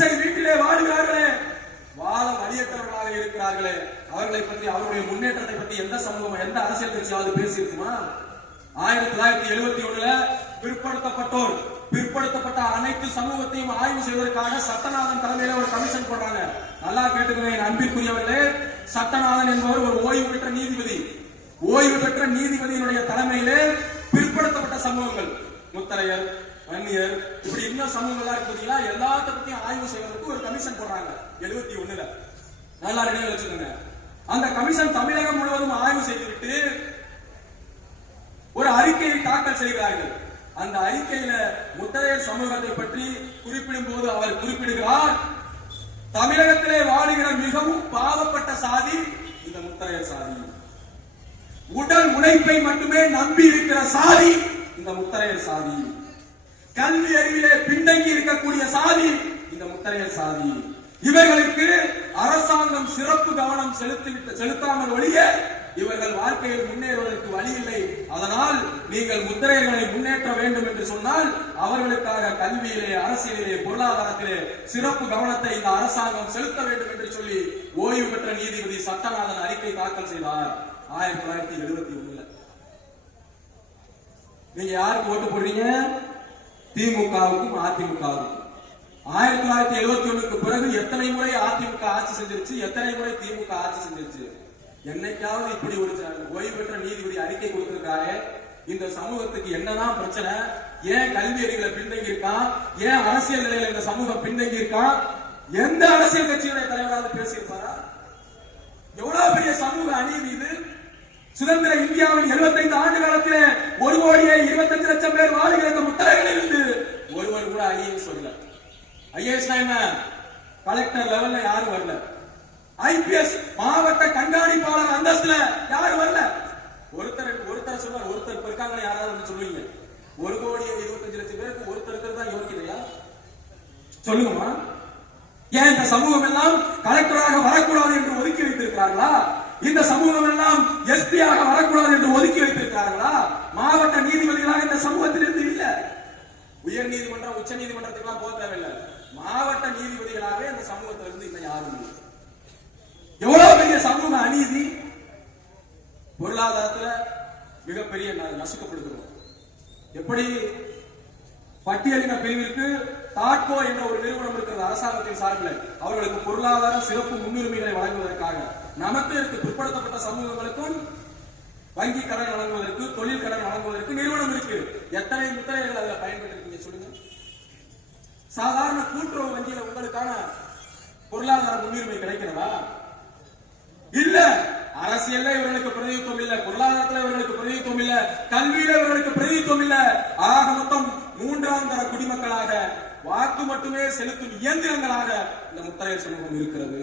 குடிசை வீட்டிலே வாழ்கிறார்களே வாழ வலியற்றவர்களாக இருக்கிறார்களே. அவர்களை பற்றி அவருடைய முன்னேற்றத்தை பற்றி எந்த சமூகம் எந்த அரசியல் கட்சியாவது பேசியிருக்குமா? ஆயிரத்தி தொள்ளாயிரத்தி எழுபத்தி ஒண்ணுல பிற்படுத்தப்பட்டோர் பிற்படுத்தப்பட்ட அனைத்து சமூகத்தையும் ஆய்வு செய்வதற்காக சத்தநாதன் தலைமையில ஒரு கமிஷன் போடுறாங்க. நல்லா கேட்டுக்கிறேன் அன்பிற்குரியவர்களே. சத்தநாதன் என்பவர் ஒரு ஓய்வு பெற்ற நீதிபதி. ஓய்வு பெற்ற நீதிபதியினுடைய தலைமையிலே பிற்படுத்தப்பட்ட சமூகங்கள். முத்தரையர் வன்னியர் இப்படி இன்னும் சமூகங்களா இருக்கு பாத்தீங்களா? எல்லாத்த பத்தியும் ஆய்வு செய்வதற்கு ஒரு கமிஷன் போடுறாங்க எழுபத்தி ஒண்ணுல. நல்லா நினைவு வச்சுக்கோங்க. அந்த கமிஷன் தமிழகம் முழுவதும் ஆய்வு செய்துவிட்டு ஒரு அறிக்கையை தாக்கல் செய்கிறார்கள். அந்த அறிக்கையில முத்தரையர் சமூகத்தை பற்றி குறிப்பிடும் போது அவர் குறிப்பிடுகிறார் தமிழகத்திலே வாழுகிற மிகவும் பாவப்பட்ட சாதி இந்த முத்தரையர் சாதி. உடல் உழைப்பை மட்டுமே நம்பி இருக்கிற சாதி இந்த முத்தரையர் சாதி. கல்வி அறிவிலே பின்தங்கி இருக்கக்கூடிய சாதி இந்த முத்தரையர் சாதி. இவர்களுக்கு அரசாங்கம் சிறப்பு கவனம் செலுத்தி செலுத்தாமல் ஒழிய இவர்கள் வாழ்க்கையில் முன்னேறுவதற்கு வழி இல்லை அதனால் நீங்கள் முத்திரைகளை முன்னேற்ற வேண்டும் என்று சொன்னால் அவர்களுக்காக கல்வியிலே அரசியலிலே பொருளாதாரத்திலே சிறப்பு கவனத்தை இந்த அரசாங்கம் செலுத்த வேண்டும் என்று சொல்லி ஓய்வு பெற்ற நீதிபதி சட்டநாதன் அறிக்கை தாக்கல் செய்தார். ஆயிரத்தி தொள்ளாயிரத்தி எழுபத்தி ஒண்ணுல. நீங்க யாருக்கு ஓட்டு போடுறீங்க? திமுகவுக்கும் அதிமுகவுக்கும். ஆயிரத்தி தொள்ளாயிரத்தி எழுபத்தி ஒண்ணுக்கு பிறகு எத்தனை முறை அதிமுக ஆட்சி செஞ்சிருச்சு? எத்தனை முறை திமுக ஆட்சி செஞ்சிருச்சு? என்னைக்காவது இப்படி ஒரு ஓய்வு பெற்ற நீதிபதி அறிக்கை கொடுத்திருக்காரு. இந்த சமூகத்துக்கு என்னதான் பிரச்சனை? ஏன் கல்வி அறிவுல பின்தங்கி இருக்கான் ஏன் அரசியல் நிலையில இந்த சமூகம் பின்தங்கி இருக்கான் எந்த அரசியல் கட்சியுடைய தலைவராக பேசியிருப்பாரா? எவ்வளவு பெரிய சமூக அநீதி சுதந்திர இந்தியாவின் 75 ஆண்டு காலத்திலே ஒரு கோடியே இருபத்தஞ்சு லட்சம் பேர் வாழ்கிற இந்த முத்தரைகளில் இருந்து ஒருவர் கூட ஐஏஎஸ் வரல. ஐஏஎஸ் என்ன? கலெக்டர் லெவல்ல யாரும் வரல. ஐபிஎஸ் மாவட்ட கண்காணிப்பாளர் அந்தஸ்துல யாரும் வரல. ஒருத்தர் ஒருத்தர் சொல்றார் ஒருத்தர் இப்ப யாராவது வந்து சொல்லுவீங்க. ஒரு கோடியே இருபத்தஞ்சு லட்சம் பேருக்கு ஒருத்தர் தான் யோக்கியதையா சொல்லுங்கம்மா. ஏன் இந்த சமூகம் எல்லாம் கலெக்டராக வரக்கூடாது என்று ஒதுக்கி வைத்திருக்கிறார்களா? இந்த சமூகம் எல்லாம் எஸ்பியாக வரக்கூடாது என்று ஒதுக்கி வைத்திருக்கிறார்களா? மாவட்ட நீதிபதிகளாக இந்த சமூகத்தில் இருந்து இல்ல. உயர் நீதிமன்றம் உச்ச நீதிமன்றத்துக்கு போக தேவையில்லை. மாவட்ட நீதிபதிகளாகவே இந்த சமூகத்துல இருந்து இன்னும் யாரும் இல்லை. எவ்வளவு பெரிய சமூக அநீதி? பொருளாதாரத்துல மிகப்பெரிய ந- நசுக்கப்படுகிறோம். எப்படி பட்டியலின பிரிவிற்கு தாட்கோ என்ற ஒரு நிறுவனம் இருக்கிறது அரசாங்கத்தின் சார்பில். அவர்களுக்கு பொருளாதார சிறப்பு முன்னுரிமைகளை வழங்குவதற்காக. நமக்கு இருக்கு பிற்படுத்தப்பட்ட சமூகங்களுக்கும் வங்கி கடன் வழங்குவதற்கு தொழில் கடன் வழங்குவதற்கு நிறுவனம் இருக்கு. எத்தனை முத்திரைகள் அதுல பயன்படுத்திருக்கீங்க சொல்லுங்க. சாதாரண கூட்டுறவு வங்கியில உங்களுக்கான பொருளாதார முன்னுரிமை கிடைக்கிறதா இல்ல. அரசியல்ல இவர்களுக்கு பிரதிநிதித்துவம் இல்ல. பொருளாதாரத்துல இவர்களுக்கு பிரதிநிதித்துவம் இல்ல. கல்வியில இவர்களுக்கு பிரதிநிதித்துவம் இல்ல. ஆக மொத்தம் மூன்றாம் தர குடிமக்களாக வாக்கு மட்டுமே செலுத்தும் இயந்திரங்களாக இந்த முத்தரையர் சமூகம் இருக்கிறது.